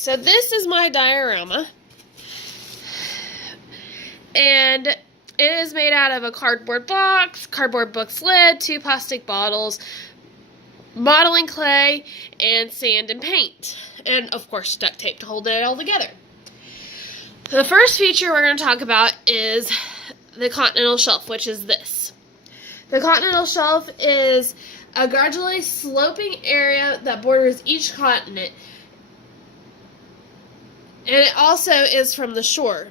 So this is my diorama, and it is made out of a cardboard box lid, 2 plastic bottles, modeling clay, and sand and paint, and of course duct tape to hold it all together. The first feature we're going to talk about is the continental shelf, which is this. The continental shelf is a gradually sloping area that borders each continent, and it also is from the shore.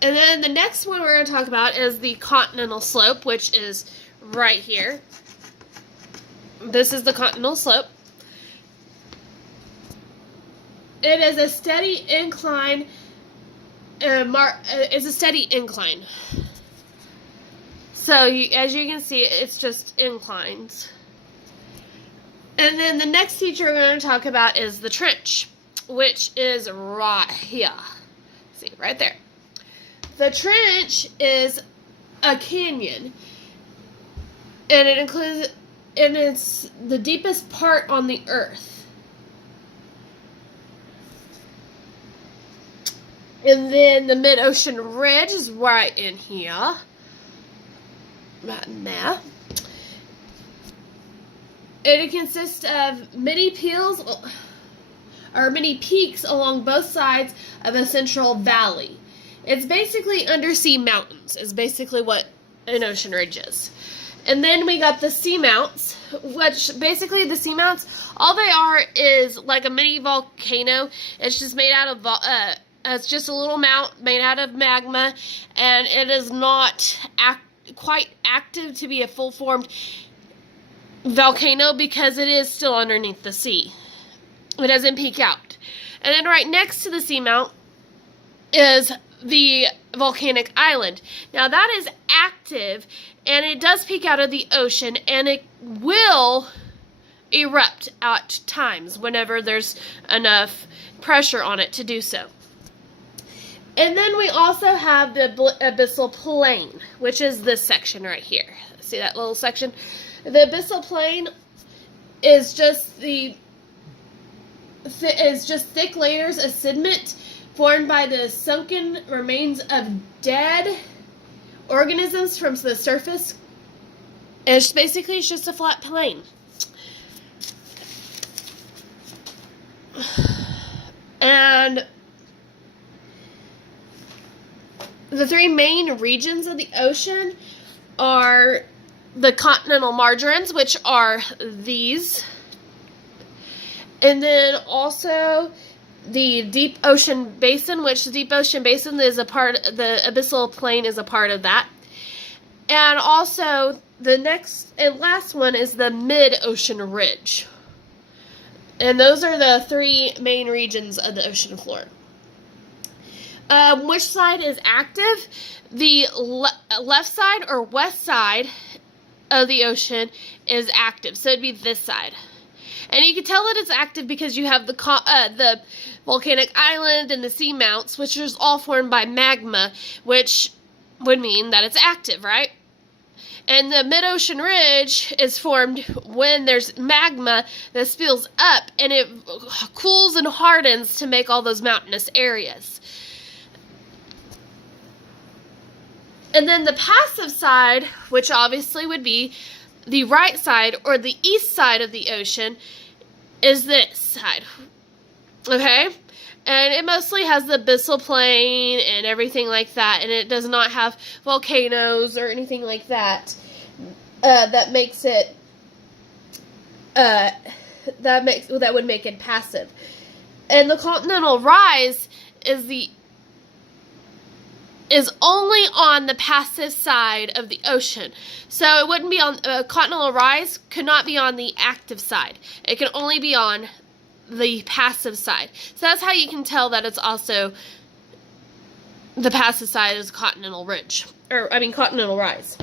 And then the next one we're going to talk about is the continental slope, which is right here. This is the continental slope. It is a steady incline. It's a steady incline. So as you can see, it's just inclines. And then the next feature we're going to talk about is the trench, which is right here. See, right there. The trench is a canyon, and it's the deepest part on the earth. And then the mid-ocean ridge is right in here. Right in there. It consists of many peaks along both sides of a central valley. It's basically undersea mountains, is basically what an ocean ridge is. And then we got the seamounts, which basically the seamounts, all they are is like a mini volcano. It's just made out of, it's just a little mount made out of magma, and it is not quite active to be a full-formed volcano because it is still underneath the sea. It doesn't peak out. And then right next to the seamount is the volcanic island. Now that is active, and it does peek out of the ocean, and it will erupt at times whenever there's enough pressure on it to do so. And then we also have the abyssal plain, which is this section right here. See that little section? The abyssal plain is just thick layers of sediment formed by the sunken remains of dead organisms from the surface. And it's just a flat plain. And the 3 main regions of the ocean are the continental margins, which are these. And then also the deep ocean basin, which the deep ocean basin is a part, the abyssal plain is a part of that. And also the next and last one is the mid-ocean ridge. And those are the 3 main regions of the ocean floor. Which side is active? The left side or west side of the ocean is active. So it'd be this side. And you can tell that it's active because you have the volcanic island and the seamounts, which is all formed by magma, which would mean that it's active, right? And the mid-ocean ridge is formed when there's magma that spills up, and it cools and hardens to make all those mountainous areas. And then the passive side, which obviously would be the right side or the east side of the ocean, is this side. Okay? And it mostly has the abyssal plain and everything like that, and it does not have volcanoes or anything like that. That makes it that would make it passive. And the continental rise is only on the passive side of the ocean. So it wouldn't be on, continental rise could not be on the active side. It can only be on the passive side. So that's how you can tell that it's also the passive side is continental ridge, continental rise.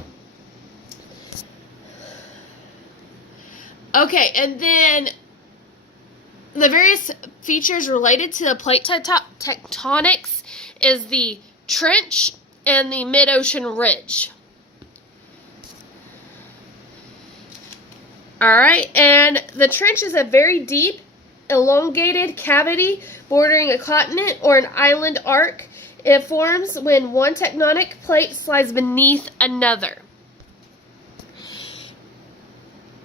Okay, and then the various features related to the plate tectonics is the trench and the mid-ocean ridge. All right, and the trench is a very deep, elongated cavity bordering a continent or an island arc. It forms when one tectonic plate slides beneath another.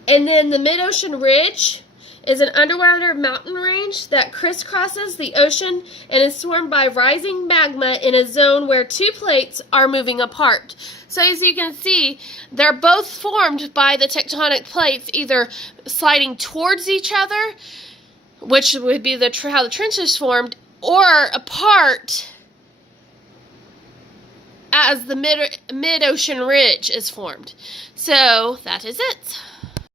And then the mid-ocean ridge is an underwater mountain range that crisscrosses the ocean and is formed by rising magma in a zone where two plates are moving apart. So as you can see, they're both formed by the tectonic plates either sliding towards each other, which would be how the trench is formed, or apart as the mid-ocean ridge is formed. So that is it.